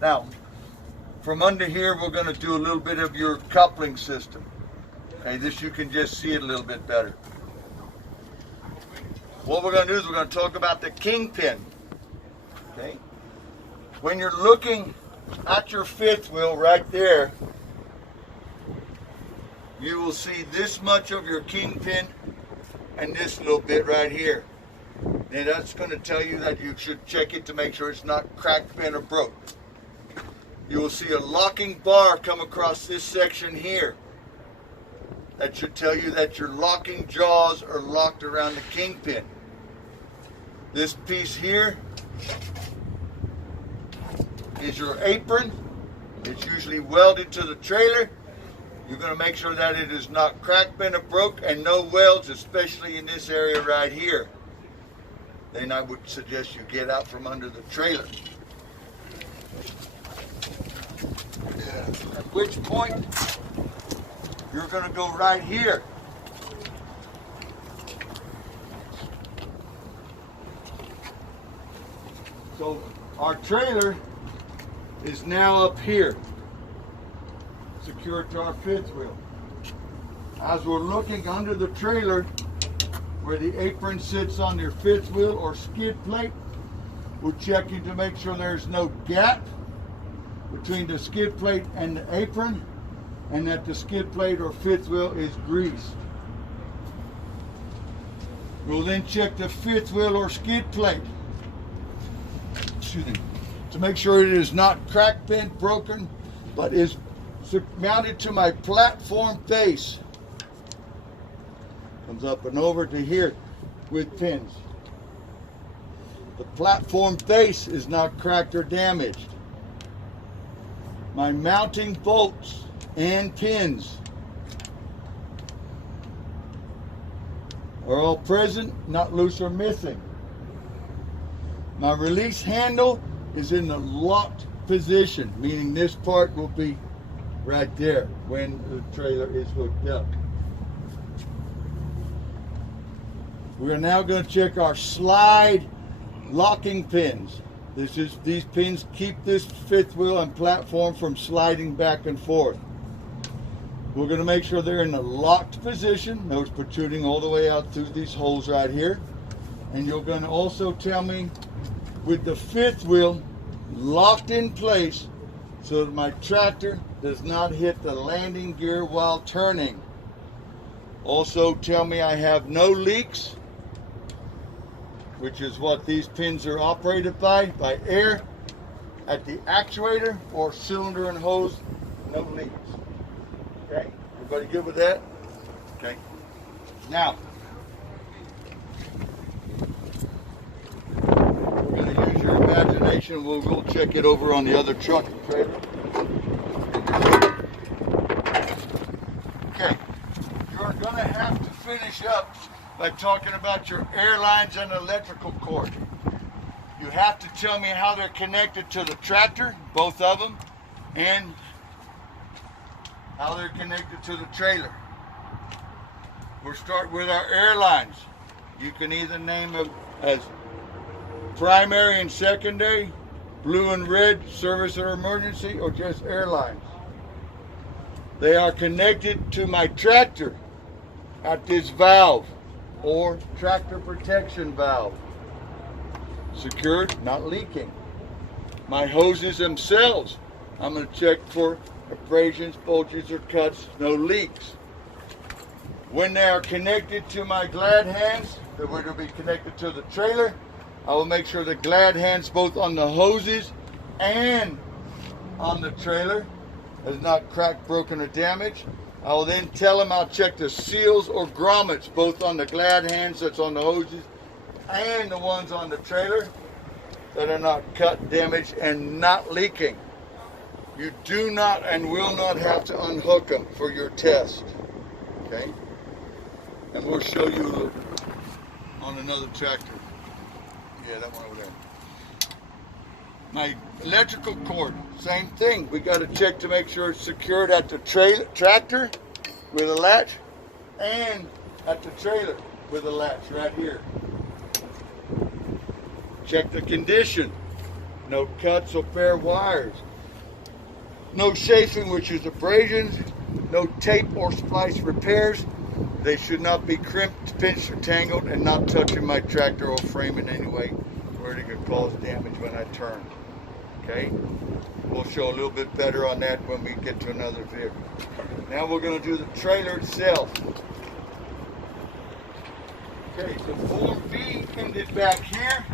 Now, from under here, we're going to do a little bit of your coupling system. Okay, this you can just see it a little bit better. What we're going to do is we're going to talk about the kingpin. Okay, when you're looking at your fifth wheel right there, you will see this much of your kingpin and this little bit right here. And that's going to tell you that you should check it to make sure it's not cracked, bent, or broke. You will see a locking bar come across this section here. That should tell you that your locking jaws are locked around the kingpin. This piece here is your apron. It's usually welded to the trailer. You're going to make sure that it is not cracked, bent, or broke, and no welds, especially in this area right here. Then I would suggest you get out from under the trailer. At which point, you're going to go right here. So our trailer is now up here, secured to our fifth wheel. As we're looking under the trailer, where the apron sits on your fifth wheel or skid plate, we're checking to make sure there's no gap between the skid plate and the apron, and that the skid plate or fifth wheel is greased. We'll then check the fifth wheel or skid plate, to make sure it is not cracked, bent, broken, but is mounted to my platform face. Comes up and over to here with pins. The platform face is not cracked or damaged. My mounting bolts and pins are all present, not loose or missing. My release handle is in the locked position, meaning this part will be right there when the trailer is hooked up. We're now going to check our slide locking pins. These pins keep this fifth wheel and platform from sliding back and forth. We're going to make sure they're in a locked position, nose protruding all the way out through these holes right here. And you're going to also tell me with the fifth wheel locked in place so that my tractor does not hit the landing gear while turning. Also tell me I have no leaks, which is what these pins are operated by air at the actuator or cylinder and hose, no leaks. Okay, everybody good with that? Okay. Now, we're going to use your imagination. We'll go check it over on the other truck and trailer. Okay, you're going to have to finish up by talking about your air lines and electrical cord. You have to tell me how they're connected to the tractor, both of them, and how they're connected to the trailer. We'll start with our air lines. You can either name them as primary and secondary, blue and red, service or emergency, or just air lines. They are connected to my tractor at this valve, or tractor protection valve. Secured, not leaking. My hoses themselves, I'm going to check for abrasions, bulges, or cuts, no leaks. When they are connected to my glad hands, that were to be connected to the trailer, I will make sure the glad hands both on the hoses and on the trailer is not cracked, broken, or damaged. I will then tell them I'll check the seals or grommets both on the glad hands that's on the hoses and the ones on the trailer that are not cut, damaged, and not leaking. You do not and will not have to unhook them for your test. Okay? And we'll show you a little on another tractor. Yeah, that one over there. My electrical cord, same thing. We got to check to make sure it's secured at the tractor with a latch and at the trailer with a latch right here. Check the condition. no cuts or bare wires, no chafing, which is abrasions, no tape or splice repairs. They should not be crimped, pinched, or tangled, and not touching my tractor or frame in any way where it could cause damage when I turn. Okay? We'll show a little bit better on that when we get to another vehicle. Now we're going to do the trailer itself. Okay, the Form B ended back here.